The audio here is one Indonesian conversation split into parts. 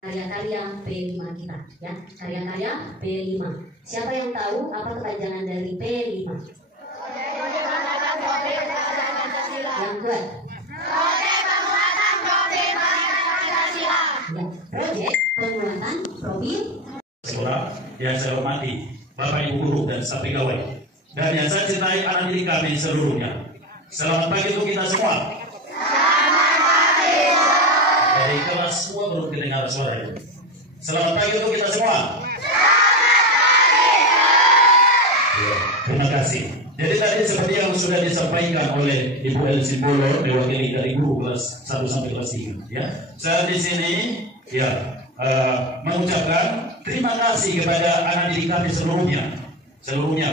karya-karya P5 kita, ya, karya-karya P5. Siapa yang tahu apa kepanjangan dari P5? Yang kuat. Proyek penguatan profil Pancasila. Ya, proyek penguatan profil. Sekolah yang saya hormati, Bapak Ibu guru dan staf pegawai, dan yang saya cintai anak didik kami seluruhnya. Selamat pagi untuk kita semua. Dari kelas semua belum kedengar suaranya. Selamat pagi untuk kita semua. Ya, terima kasih. Jadi tadi seperti yang sudah disampaikan oleh Ibu El Simbolo, mewakili dari guru kelas 1 sampai kelas 3. Ya, saya di sini mengucapkan terima kasih kepada anak didik kami seluruhnya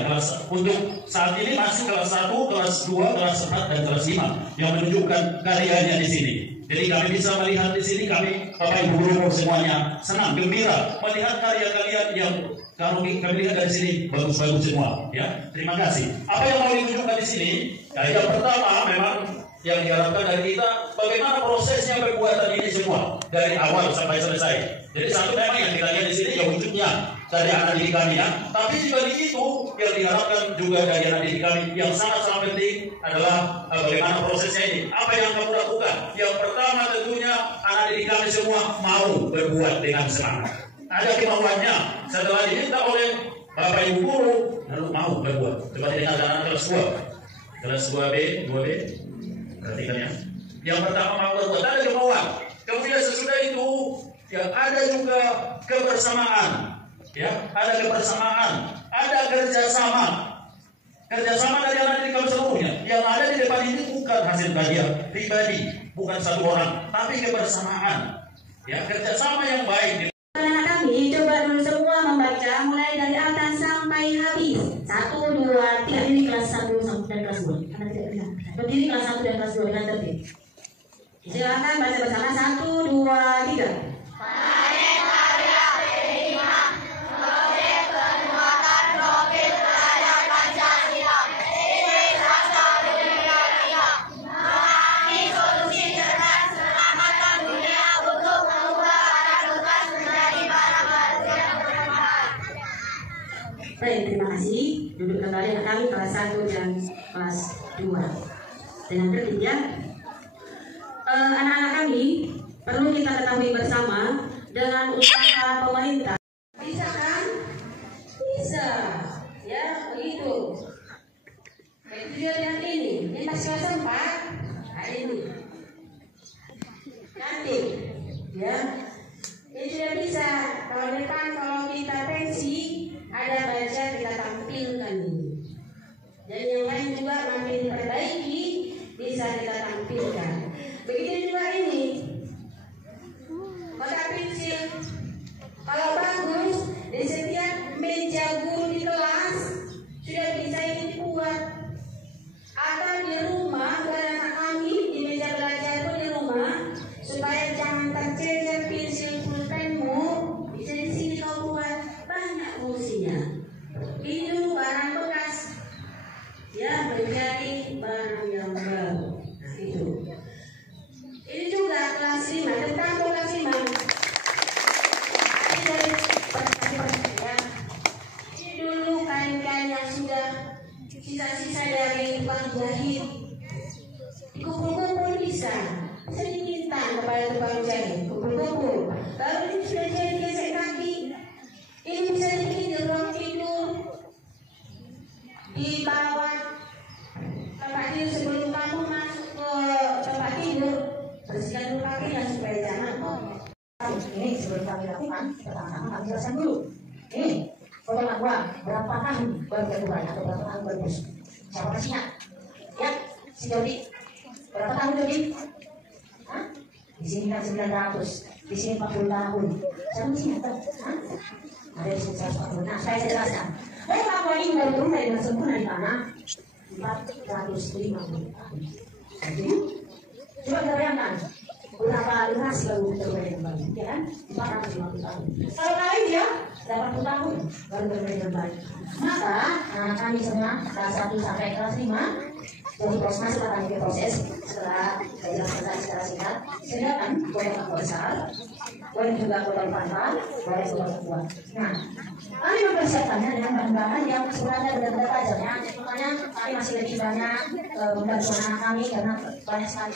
kelas untuk saat ini masih kelas 1, kelas 2, kelas 4 dan kelas 5 yang menunjukkan karyanya di sini. Jadi kami bisa melihat di sini, kami Bapak Ibu guru semuanya senang, gembira melihat karya-karya yang kami lihat dari sini bagus-bagus semua. Ya, terima kasih. Apa yang mau ditunjukkan di sini? Yang pertama memang yang diharapkan dari kita bagaimana prosesnya pembuatan ini semua dari awal sampai selesai. Jadi satu memang yang kita lihat di sini ya wujudnya dari anak didik kami, ya. Tapi juga di situ yang diharapkan juga dari anak didik kami yang sangat-sangat penting adalah bagaimana prosesnya ini. Apa yang kamu lakukan? Yang pertama tentunya anak didik kami semua mau berbuat dengan semangat. Ada kemauannya. Setelah diminta oleh Bapak Ibu guru, lalu mau berbuat. Coba dengan anak kelas 2, kelas 2B, 2B. Perhatikan ya. Yang pertama mau berbuat, ada kemauan. Kemudian sesudah itu ya ada juga kebersamaan. Ya, ada kebersamaan, ada kerjasama dari anak didik kami seluruhnya. Yang ada di depan ini bukan hasil karya pribadi, bukan satu orang, tapi kebersamaan. Ya, kerjasama yang baik. Anak kami coba dulu semua membaca mulai dari atas sampai habis. 1, 2, 3. Ini kelas 1 dan kelas 2. Karena tidak bisa. Berdiri kelas 1 dan kelas 2 dengan tertib. Silakan baca bersama. 1, 2, 3. Baik, terima kasih. Duduk kembali anak kami kelas 1 dan kelas 2. Dengan tertib, ya. Anak-anak kami perlu kita ketahui bersama dengan usaha pemerintah. Bisa kan? Bisa. Ya, begitu. Baik, tujuan yang ini masih kelas 4. Nah, ini. Cantik. Ya. Ini sudah bisa. Tahun depan kalau kita pensi, ada baca kita tampilkan ini. Dan yang lain juga makin diperbaiki, bisa kita tampilkan. Begitu juga ini. Kotak pensil. Kalau bagus, di setiap meja guru di kelas sudah bisa ini dibuat. Atau di rumah, karena anak kami di meja belajar pun di rumah, supaya jangan tercecer pensil pulpenmu, bisa di sini kau buat. Banyak fungsinya. Ini dulu barang bekas, ya, menjadi barang yang baru. Nah, itu. Ini juga kelas 5, tentang kelas 5. Ini dulu kain-kain yang sudah sisa-sisa dari tukang jahit. Dikumpul-kumpul bisa diminta kepada tukang jahit. Kumpul-kumpul. Lalu ini sudah jadi gesek kaki. Ini bisa dibikin di ruang tidur, di bawah tempat tidur sebelum kamu masuk ke tempat tidur. Bersihkan dulu kakinya supaya jangan kotor. Ini sebelum kami lakukan, pertama-tama kami jelaskan dulu. Ini foto anak gua berapa tahun baru kedua atau berapa tahun baru bus? Siapa kasihnya? Ya, si Jody. Berapa tahun Jody? Hah? Di sini kan 900, di sini 40 tahun. Siapa kasihnya tuh? Hah? Ada di sini 140. Nah, saya jelaskan. Apa ini baru turun dengan sempurna di tanah 450 tahun. Jadi, coba kita bayangkan berapa durasi baru terbaik kembali, ya kan? 450 tahun. Kalau kali dia 80 tahun baru terbaik kembali. Maka kami semua kelas 1 sampai kelas 5 jadi proses masuk ke proses setelah saya jelaskan secara singkat. Sedangkan kotak besar boleh juga botol Fanta, boleh buah. Nah, kami mempersiapkannya dengan bahan-bahan yang sebenarnya benar-benar tajam ya. Makanya kami masih lebih banyak membantu anak kami karena banyak sekali.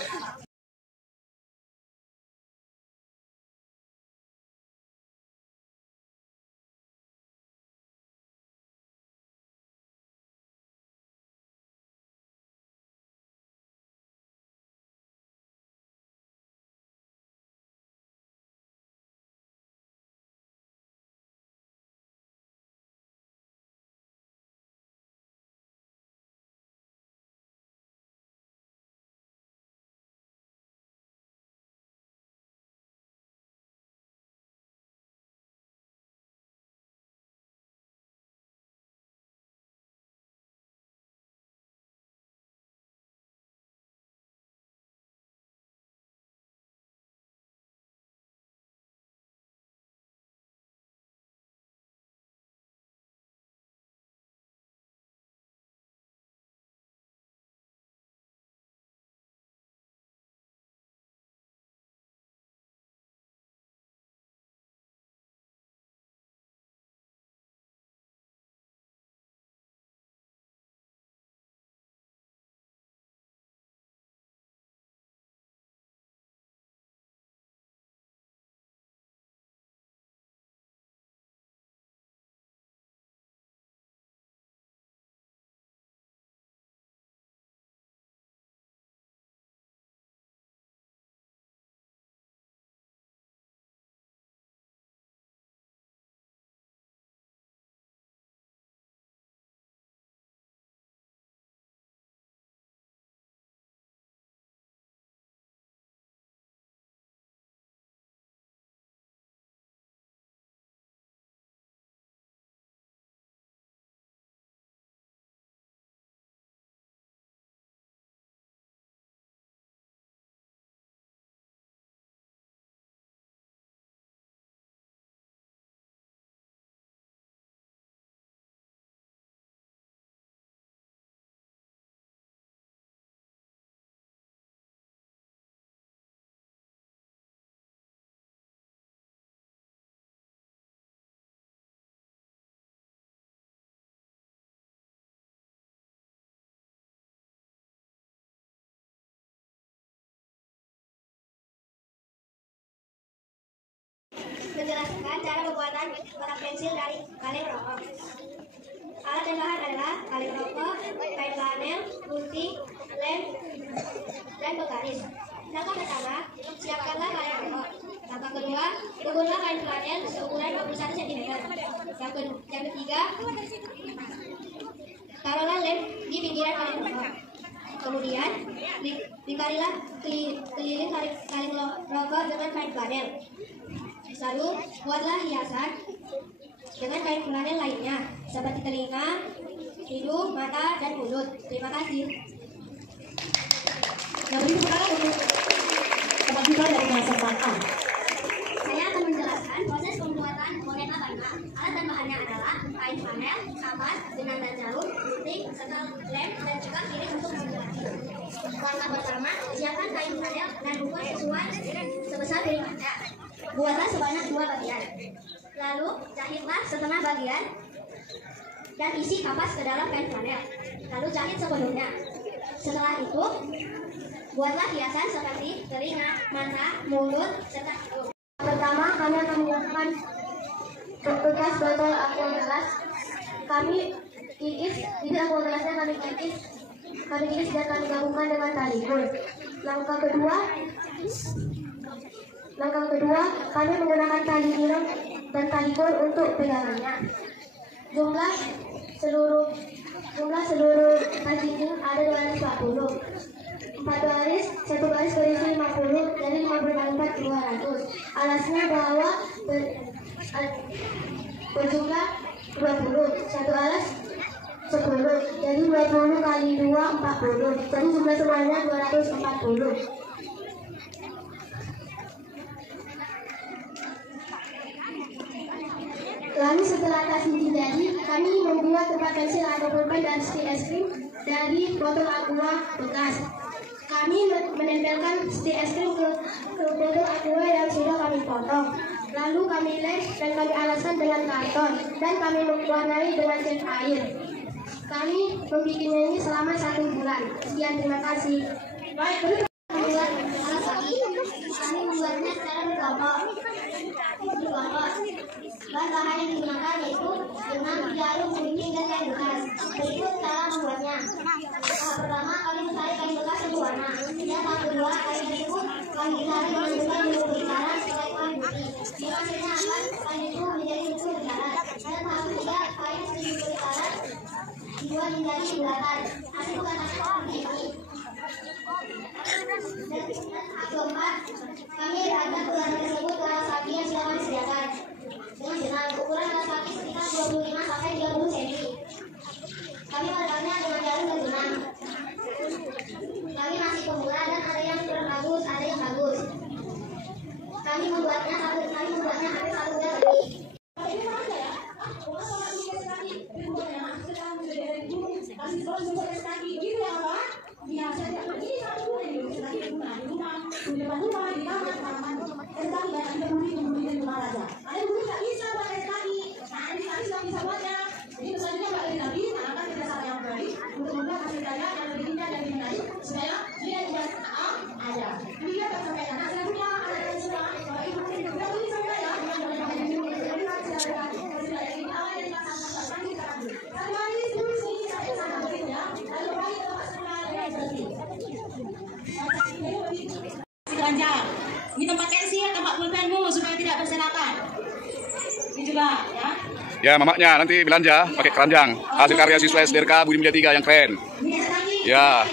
Menjelaskan cara pembuatan kotak pensil dari kaleng rokok. Alat dan bahan adalah kaleng rokok, kain flanel, gunting, lem, dan penggaris. Langkah pertama, siapkanlah kaleng rokok. Langkah kedua, ukurlah kain flanel seukuran 21 cm. Yang ketiga, taruhlah lem di pinggiran kaleng rokok. Kemudian, lingkarilah keliling kaleng rokok dengan kain flanel. Lalu, buatlah hiasan dengan kain flanel lainnya, seperti telinga, hidung, mata, dan mulut. Terima kasih. Yang berikut adalah untuk tempat juga dari bahasa Fanta. Saya akan menjelaskan proses pembuatan boneka Banga. Alat dan bahannya adalah kain flanel, kapas, benang dan jarum, gunting, serta lem, dan juga piring untuk menjelajahi. Langkah pertama, siapkan kain flanel dan ukur sesuai sebesar piring Anda. Buatlah sebanyak 2 bagian. Lalu jahitlah setengah bagian dan isi kapas ke dalam kain flanel. Lalu jahit sepenuhnya. Setelah itu, buatlah hiasan seperti telinga, mata, mulut, serta hidung. Pertama, kami akan menggunakan bekas botol aqua gelas. Kami kikis, jadi aqua gelasnya kami kikis dan kami gabungkan dengan tali gol. Langkah kedua, kami menggunakan tali nilon dan tali gol untuk pegangannya. Jumlah seluruh packaging ada 240. 4 baris, 1 baris berisi 50, dari 50 kali 4 200. Alasnya bahwa berjumlah 20. 1 alas 10, jadi 20 kali 2 40. Jadi jumlah semuanya 240. Lalu setelah kasih jadi, kami membuat tempat pensil atau pulpen dan stick es krim dari botol aqua bekas. Kami menempelkan stik es krim ke bentuk aqua yang sudah kami potong. Lalu kami lem dan kami alaskan dengan karton dan kami mewarnai dengan cat air. Kami membuatnya ini selama 1 bulan. Sekian, terima kasih. Baik, membuat alas kaki, kami membuatnya secara berkelompok. Bahan-bahan yang digunakan yaitu benang, jarum, gunting, dan kain bekas. Berikut cara membuatnya. Tahap pertama, kami mencari kain bekas yang berwarna. Dan tahap kedua, kain tersebut kami cari dengan benang yang berlingkaran sesuai warna putih. Yang hasilnya akan kain itu menjadi bentuk lingkaran. Dan tahap ketiga, kain sedikit berlingkaran dibuat menjadi bulatan. Hasil bulatan seperti ini. Dan tahap keempat, kami beragam bulatan tersebut ke alas kaki yang sudah kami sediakan. Dengan benang ukuran alas kaki sekitar 25 sampai 30 cm. Kami meletaknya dengan jarum dan benang. Kami masih pemula dan ada yang kurang bagus, ada yang bagus. Kami membuatnya hampir 1 bulan lebih. Keranjang. Ini tempat pensil, tempat pulpenmu supaya tidak berserakan. Ini juga ya. Ya, mamaknya nanti belanja pakai keranjang. Hasil karya siswa SDRK Budi Mulia 3 yang keren. Ya.